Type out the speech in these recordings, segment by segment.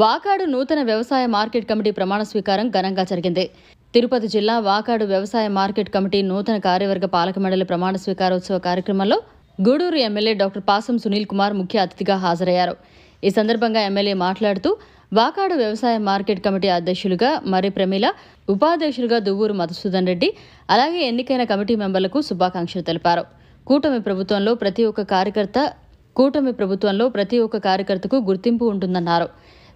వాకాడు నూతన వ్యవసాయ market committee ప్రమాణ స్వీకారం ఘనంగా జరిగింది. తిరుపతి జిల్లా వాకాడు వ్యవసాయ మార్కెట్ కమిటీ నూతన కార్యవర్గ పాలక మండలి ప్రమాణ స్వీకారోత్సవ కార్యక్రమంలో గూడూరు ఎమ్మెల్యే డాక్టర్ పాసం సునీల్ కుమార్ ముఖ్య అతిథిగా హాజరయ్యారు. ఈ సందర్భంగా ఎమ్మెల్యే మాట్లాడుతూ వాకాడు వ్యవసాయ మార్కెట్ కమిటీ అధ్యక్షులుగా మరి ప్రమీల, ఉపాధ్యక్షులుగా దువ్వూరు మధుసూదన్ రెడ్డి, అలాగే ఎన్నికైన కమిటీ మెంబర్లకు శుభాకాంక్షలు తెలిపారు. కూటమి ప్రభుత్వంలో ప్రతి ఒక్క కార్యకర్తకు గుర్తింపు ఉంటుందన్నారు.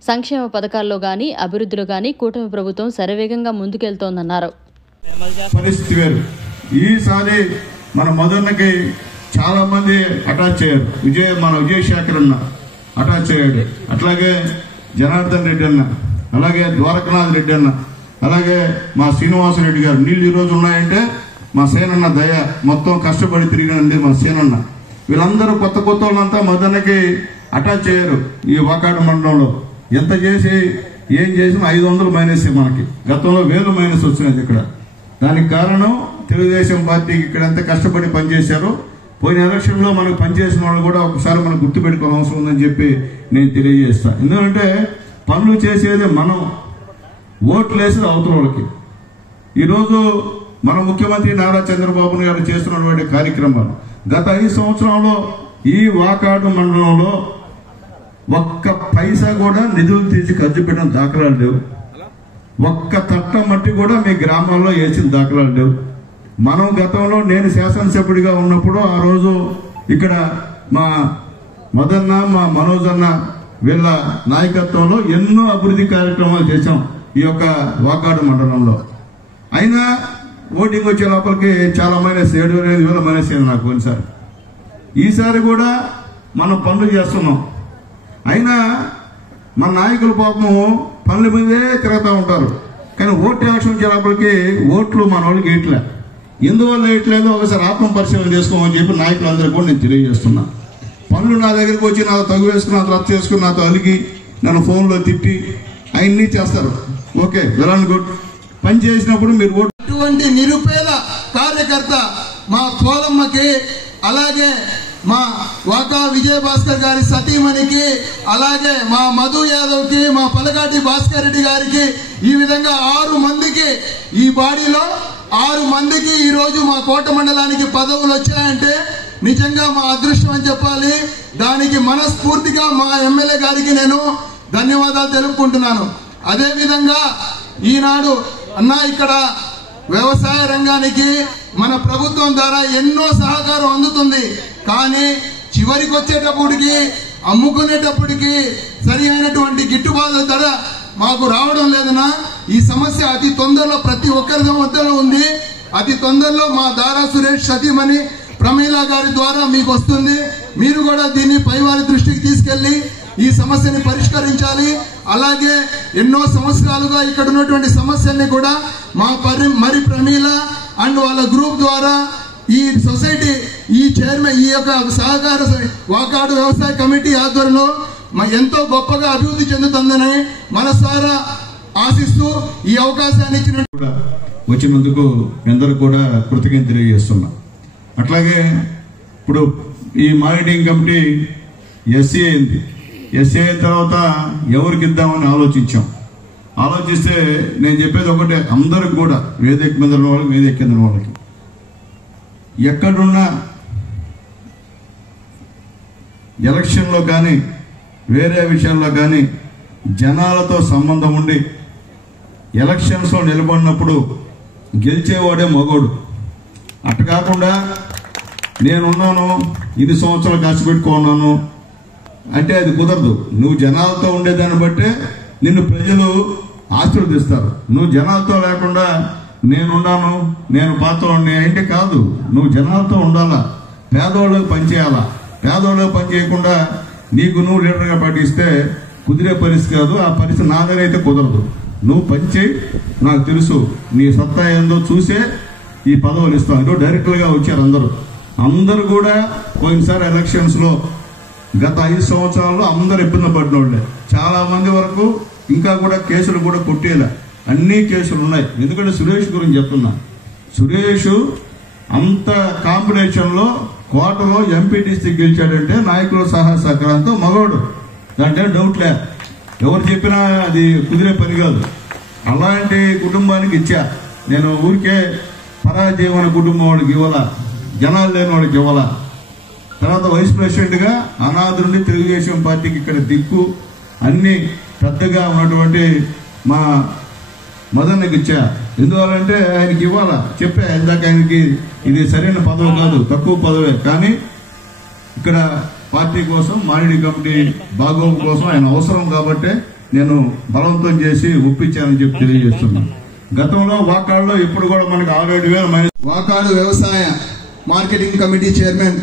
సంక్షేమ పథకాల్లో గానీ అభివృద్ధిలో గానీ కూటమి ప్రభుత్వం శరవేగంగా ముందుకెళ్తోందన్నారు. పరిస్థితి వేరు. ఈసారి మన మదన్నకి చాలా మంది అటాచ్ అయ్యారు. విజయశేఖర్ అన్న అటాచ్ అయ్యాడు, అట్లాగే జనార్దన్ రెడ్డి అన్న, అలాగే ద్వారకనాథ్ రెడ్డి అన్న, అలాగే మా శ్రీనివాసరెడ్డి గారు. నీళ్ళు ఈ రోజు ఉన్నాయంటే మా సేనన్న దయ, మొత్తం కష్టపడి తిరిగినండి మా సేనన్న. వీళ్ళందరూ కొత్త వాళ్ళంతా మదన్నకి అటాచ్ అయ్యారు. ఈ వాకాడు మండలంలో ఎంత చేసి ఏం చేసినా 500 మైనస్ మనకి. గతంలో 1000 మైనస్ వచ్చినది ఇక్కడ. దానికి కారణం తెలుగుదేశం పార్టీకి ఇక్కడ ఎంత కష్టపడి పనిచేశారో. పోయిన ఎలక్షన్ లో మనకు పనిచేసిన వాళ్ళు కూడా ఒకసారి మనం గుర్తుపెట్టుకోవాల్సిన అవసరం ఉందని చెప్పి నేను తెలియజేస్తాను. ఎందుకంటే పనులు చేసేది మనం, ఓట్లు వేసేది అవతల వాళ్ళకి. ఈరోజు మన ముఖ్యమంత్రి నారా చంద్రబాబు గారు చేస్తున్నటువంటి కార్యక్రమాలు గత 5 సంవత్సరాల్లో ఈ వాకాడు మండలంలో ఒక్క పైసా కూడా నిధులు తీసి ఖర్చు పెట్టిన దాఖలాలు లేవు. ఒక్క తట్ట మట్టి కూడా మీ గ్రామాల్లో వేసిన దాఖలాలు లేవు. మనం గతంలో నేను శాసనసభ్యుడిగా ఉన్నప్పుడు ఆ రోజు ఇక్కడ మా మదన్న, మా మనోజ్ అన్న వీళ్ళ నాయకత్వంలో ఎన్నో అభివృద్ధి కార్యక్రమాలు చేశాం ఈ యొక్క వాకాడు మండలంలో. అయినా ఓటింగ్ వచ్చే లోపలికి చాలా మైనస్ 7,000 మైనస్ అయింది నాకు కొన్నిసారి. ఈసారి కూడా మనం పనులు చేస్తున్నాం. అయినా మన నాయకుల పాపం పనుల మీదే తిరుగుతూ ఉంటారు. కానీ ఓటు ఎలక్షన్ వచ్చే లోపలికి ఓట్లు మన వాళ్ళకి వేయట్లే. ఎందువల్ల వేయట్లేదో ఒకసారి ఆత్మ పరిశీలన చేసుకోమని చెప్పి నాయకులందరూ కూడా నేను తెలియజేస్తున్నా. పనులు నా దగ్గరికి వచ్చి నాతో తగు వేసుకుని, నాతో రద్దు చేసుకుని, నాతో అలిగి నన్ను ఫోన్లో తిట్టి అవన్నీ చేస్తారు. Okay, well and good. పని చేసినప్పుడు మీరు ఓటు. అటువంటి నిరుపేద కార్యకర్త మా పోలమ్మకి, అలాగే మా వాకా విజయభాస్కర్ గారి సతీమణికి, అలాగే మా మధు యాదవ్ కి, మా పలగాటి భాస్కర్ రెడ్డి గారికి, ఈ విధంగా 6 మందికి, ఈ బాడీలో 6 మందికి ఈ రోజు మా కోట మండలానికి పదవులు వచ్చాయంటే నిజంగా మా అదృష్టం అని చెప్పాలి. దానికి మనస్ఫూర్తిగా మా ఎమ్మెల్యే గారికి నేను ధన్యవాదాలు తెలుపుకుంటున్నాను. అదే విధంగా ఈనాడు అన్నా ఇక్కడ వ్యవసాయ రంగానికి మన ప్రభుత్వం ద్వారా ఎన్నో సహకారం అందుతుంది. కానీ చివరికి వచ్చేటప్పటికి, అమ్ముకునేటప్పటికి సరి అయినటువంటి గిట్టుబాటు ధర మాకు రావడం లేదనా. ఈ సమస్య అతి తొందరలో ప్రతి ఒక్కరి వద్దలో ఉంది. అతి తొందరలో మా దారా సురేష్ సతీమణి ప్రమీల గారి ద్వారా మీకు వస్తుంది. మీరు కూడా దీన్ని పైవారి దృష్టికి తీసుకెళ్లి ఈ సమస్యని పరిష్కరించాలి. అలాగే ఎన్నో సంవత్సరాలుగా ఇక్కడ ఉన్నటువంటి సమస్యల్ని కూడా మా మరి ప్రమీల అండ్ వాళ్ళ గ్రూప్ ద్వారా ఈ సొసైటీ, ఈ చైర్మన్, ఈ యొక్క సహకార వాకాడు వ్యవసాయ కమిటీ ఆధ్వర్యంలో ఎంతో గొప్పగా అభివృద్ధి చెందుతుందని మనసారా ఆశిస్తూ ఈ అవకాశాన్ని వచ్చినందుకు ఎందరూ కూడా కృతజ్ఞత తెలియజేస్తున్నా. అట్లాగే ఇప్పుడు ఈ మార్కెటింగ్ కమిటీ ఎస్సీ అయింది. ఎస్సీ అయిన తర్వాత ఎవరికి ఇద్దామని ఆలోచిస్తే నేను చెప్పేది ఒకటే, అందరికి కూడా వేదిక మీద ఉన్న వాళ్ళకి, వేదిక కింద ఉన్న వాళ్ళకి, ఎక్కడున్నా ఎలక్షన్లో కానీ వేరే విషయాల్లో కానీ జనాలతో సంబంధం ఉండి ఎలక్షన్స్లో నిలబడినప్పుడు గెలిచేవాడే మగోడు. అట్ట కాకుండా నేనున్నాను, 2 సంవత్సరాలు కష్టపెట్టుకున్నాను అంటే అది కుదరదు. నువ్వు జనాలతో ఉండేదాన్ని బట్టే నిన్ను ప్రజలు ఆశీర్వదిస్తారు. నువ్వు జనాలతో లేకుండా నేనున్నాను, నేను పాత్రని అంటే కాదు. నువ్వు జనాలతో ఉండాలా, పేదవాళ్ళకి పనిచేయాలా. పేదవాళ్ళకి పని చేయకుండా నీకు నువ్వు లీడర్గా పాటిస్తే కుదిరే పరిస్థితి కాదు. ఆ పరిస్థితి నా దగ్గర అయితే కుదరదు. నువ్వు పనిచేయి, నాకు తెలుసు నీ సత్తా ఏందో చూసే ఈ పదవులు ఇస్తాను. డైరెక్టర్గా వచ్చారు అందరూ కూడా. పోయినసారి ఎలక్షన్స్లో గత 5 సంవత్సరాల్లో అందరూ ఇబ్బంది పడిన వాళ్ళే. చాలా మంది వరకు ఇంకా కూడా కేసులు కూడా కొట్టేలా, అన్ని కేసులు ఉన్నాయి. ఎందుకంటే సురేష్ గురించి చెప్తున్నా. సురేష్ అంత కాంపిటీషన్లో కోటలో ఎంపీటీసీ గెలిచాడంటే నాయకుల సహకారంతో మగవాడు, దాంట్లో డౌట్ లే. ఎవరు చెప్పినా అది కుదిరే పని కాదు. అలాంటి కుటుంబానికి ఇచ్చా. నేను ఊరికే పరాజీవన కుటుంబం వాడికి ఇవ్వాలా, జనాలు లేని వాడికి ఇవ్వాలా. తర్వాత వైస్ ప్రెసిడెంట్గా అనాథ నుండి తెలుగుదేశం పార్టీకి ఇక్కడ దిక్కు అన్ని పెద్దగా ఉన్నటువంటి మా మదన్నకి ఇచ్చా. ఎందువల్లంటే ఆయనకి ఇవ్వాలా చెప్పా ఇందాక. ఆయనకి ఇది సరైన పదవి కాదు, తక్కువ పదవే, కానీ ఇక్కడ పార్టీ కోసం మానిడి కమిటీ బాగోగు కోసం ఆయన అవసరం కాబట్టి నేను బలవంతం చేసి ఒప్పించానని చెప్పి తెలియజేస్తున్నాను. గతంలో వాకాడులో ఇప్పుడు కూడా మనకి 67,000 వాకాడు వ్యవసాయ మార్కెటింగ్ కమిటీ చైర్మన్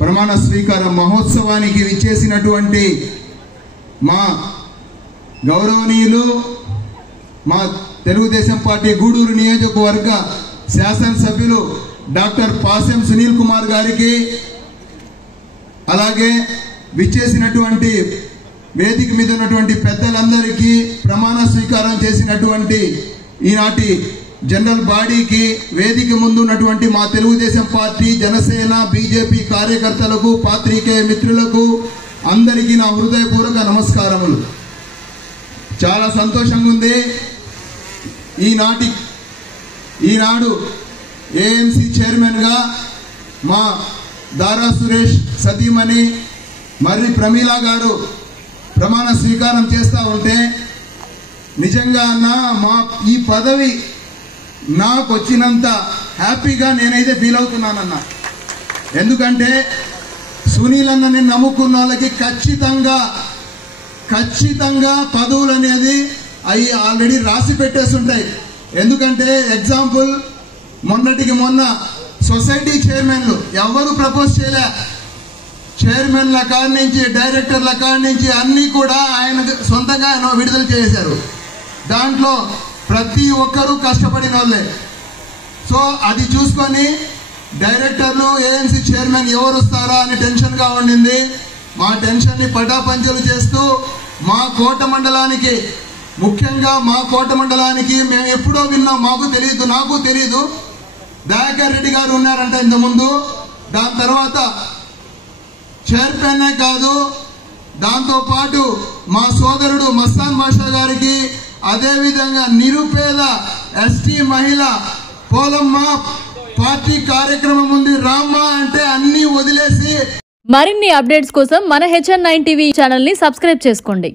ప్రమాణ స్వీకార మహోత్సవానికి విచ్చేసినటువంటి మా గౌరవనీయులు, మా తెలుగుదేశం పార్టీ గూడూరు నియోజకవర్గ శాసనసభ్యులు డాక్టర్ పాసెం సునీల్ కుమార్ గారికి, అలాగే విచ్చేసినటువంటి వేదిక మీద ఉన్నటువంటి పెద్దలందరికీ, ప్రమాణ స్వీకారం చేసినటువంటి ఈనాటి జనరల్ బాడీకి, వేదిక ముందు ఉన్నటువంటి మా తెలుగుదేశం పార్టీ, జనసేన, బీజేపీ కార్యకర్తలకు, పాత్రికేయ మిత్రులకు అందరికీ నా హృదయపూర్వక నమస్కారములు. చాలా సంతోషంగా ఉంది. ఈనాడు ఏఎంసీ చైర్మన్గా మా దారా సురేష్ సతీమణి మర్రి ప్రమీల గారు ప్రమాణ స్వీకారం చేస్తూ ఉంటే నిజంగా మా ఈ పదవి నాకు వచ్చినంత హ్యాపీగా నేనైతే ఫీల్ అవుతున్నానన్నా. ఎందుకంటే సునీల్ అన్నని నమ్ముకున్న వాళ్ళకి ఖచ్చితంగా పదవులు అనేది అవి ఆల్రెడీ రాసి పెట్టేసి ఉంటాయి. ఎందుకంటే ఎగ్జాంపుల్, మొన్నటికి మొన్న సొసైటీ చైర్మన్లు ఎవరు ప్రపోజ్ చేయలే. చైర్మన్ల కాడి నుంచి, డైరెక్టర్ల కాడి నుంచి అన్ని కూడా ఆయన సొంతంగా ఆయన విడుదల చేశారు. దాంట్లో ప్రతి ఒక్కరూ కష్టపడిన వాళ్ళే. సో అది చూసుకొని డైరెక్టర్లు, ఏఎంసీ చైర్మన్ ఎవరు వస్తారా అని టెన్షన్గా ఉండింది. మా టెన్షన్ని పటాపంచలు చేస్తూ మా కోట మండలానికి, ముఖ్యంగా మా కోట మండలానికి మేము ఎప్పుడో విన్నాం, నాకు తెలియదు. దయాకర్ రెడ్డి గారు ఉన్నారంట ఇంతకుముందు. దాని తర్వాత చైర్మన్ కాదు, దాంతో పాటు మా సోదరుడు మస్తాన్ బాషా గారికి, అదేవిధంగా నిరుపేద ఎస్టీ మహిళ పోలమ్మ పార్టీ కార్యక్రమం ఉంది, రామ్మ అంటే అన్ని వదిలేసి. మరిన్ని అప్డేట్స్ కోసం మన HN9 టీవీ ఛానల్ ని సబ్స్క్రైబ్ చేసుకోండి.